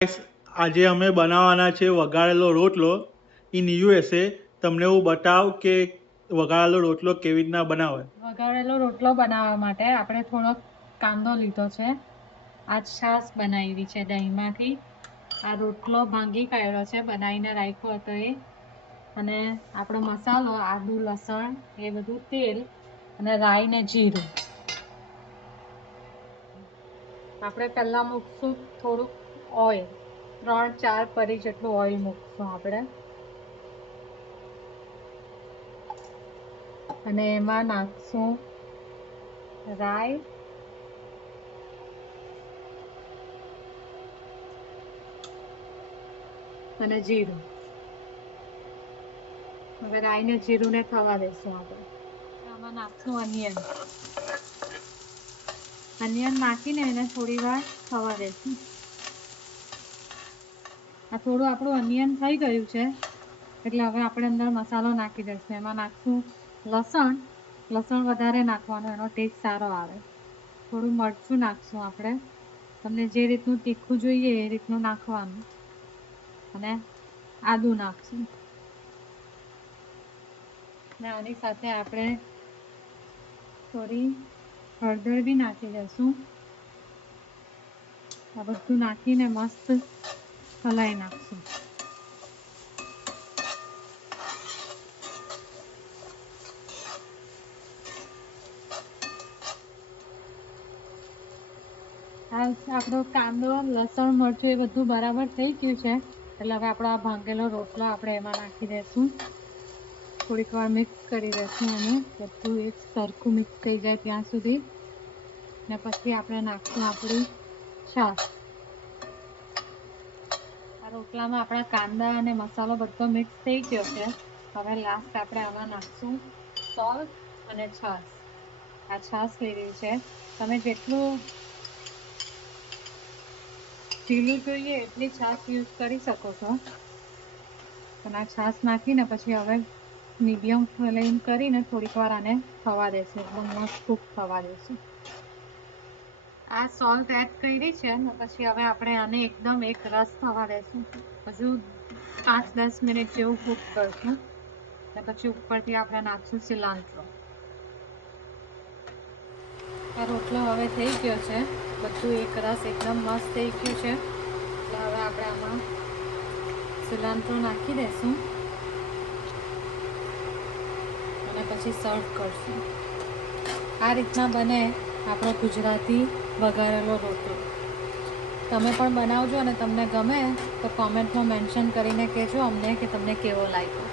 આજે અમે બનાવવાના છે વઘારેલો રોટલો ઇન યુએસએ. તમને હું બતાવ કે વઘારેલો રોટલો કેવી રીતના બનાવે. વઘારેલો રોટલો બનાવવા માટે આપણે થોડો કાંદો લીધો છે, આ છાશ બનાવી છે દહીંમાંથી, આ રોટલો ભાંગી કાઢ્યો છે, બનાવીને રાખ્યો હતો એ, અને આપણો મસાલો આદુ લસણ એ બધું, તેલ અને રાઈ ને જીરું. આપણે પહેલા મૂકશું થોડુંક ઓઇલ, 3-4 પરી જેટલું ઓઇલ મૂકશું આપણે, અને એમાં નાખશું રાઈ અને જીરું. હવે રાઈ ને જીરું ને થવા દેશું આપણે. આમાં નાખશું અનિયન નાખીને એને થોડી વાર થવા દેશું. આ થોડું આપણું અનિયન થઈ ગયું છે એટલે હવે આપણે અંદર મસાલો નાખી દઈશું. એમાં નાખશું લસણ વધારે નાખવાનું, એનો ટેસ્ટ સારો આવે. થોડું મરચું નાખશું આપણે, તમને જે રીતનું તીખું જોઈએ એ રીતનું નાખવાનું, અને આદું નાખશું. ને આની સાથે આપણે થોડી હળદર બી નાખી દઈશું. આ બધું નાખીને મસ્ત હલાવી નાખશું. આપણો કાંદો લસણ મરચું એ બધું બરાબર થઈ ગયું છે એટલે હવે આપણો આ ભાંગેલો રોટલો આપણે એમાં નાખી દઈશું. થોડીક વાર મિક્સ કરી દઈશું અને બધું એક સરખું મિક્સ થઈ જાય ત્યાં સુધી. ને પછી આપણે નાખશું આપણી છાશ. આ રોટલામાં આપણા કાંદા અને મસાલો બધો મિક્સ થઈ ગયો છે. હવે લાસ્ટ આપણે આમાં નાખશું સોલ્ટ અને છાશ. આ છાશ લીધી છે, તમે જેટલું ઢીલું જોઈએ એટલી છાશ યુઝ કરી શકો છો. પણ આ છાશ નાખીને પછી હવે મીડિયમ ફ્લેમ કરીને થોડીક વાર આને થવા દેશું, એકદમ મસ્ત કૂક થવા દેશું. આ સોલ્ટ એડ કરી છે ને પછી હવે આપણે આને એકદમ એક રસ થવા દેશું. હજુ 5-10 મિનિટ જેવું કૂક કરશું, ને પછી ઉપરથી આપણે નાખશું સિલાન્ટ્રો. આ રોટલો હવે થઈ ગયો છે, બધું એક રસ એકદમ મસ્ત થઈ ગયું છે. એટલે હવે આપણે આમાં સિલાન્ટ્રો નાખી દઈશું અને પછી સર્વ કરશું. આ રીતના બને આપણો ગુજરાતી વઘારેલો રોટલો. તમે પણ બનાવજો અને તમને ગમે તો કોમેન્ટમાં મેન્શન કરીને કહેજો અમને કે તમને કેવો લાગ્યો.